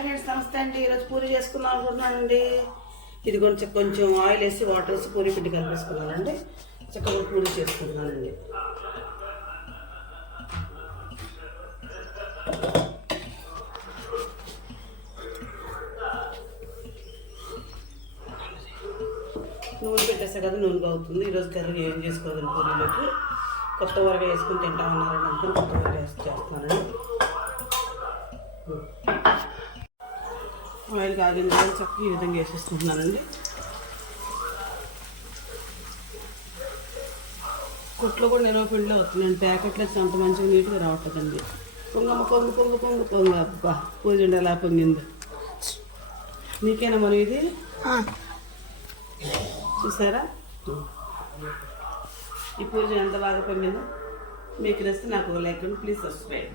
Hi friends, నమస్తే అండి. ఈరోజు పూరి చేసుకుందాం అనుకుంటున్నానండి. ఇది కొంచెం ఆయిల్ వేసి వాటర్ వేసి పూరి పిండి కలిపేసుకున్నానండి. చక్కగా పూరి చేసుకుంటున్నానండి. నూనె పెట్టేస్తే కదా నూనెగా అవుతుంది. ఈరోజు కర్రీ ఏం చేసుకోవాలి పూరీలోకి కొత్త వరగా వేసుకుని తింటామన్నారని అనుకుని కొత్త వరగా చేస్తున్నానండి. ఆయిల్ కాగింది కానీ చక్కగా ఈ విధంగా వేసేసుకుంటున్నానండి. కొట్లో కూడా నిల్వ పిండిలో అవుతుందండి. ప్యాకెట్లో అంత మంచిగా నీట్గా రావట్లేదండి. పొంగమ్మ పొంగు పొంగు పొంగు పొంగు అబ్బా పూజ ఎలా పొంగింది. నీకేనా మనం ఇది చూసారా? ఈ పూజ ఎంత బాగా పొంగిందో. మీకు నచ్చితే నాకు ఒక లైక్ అండి. Please subscribe.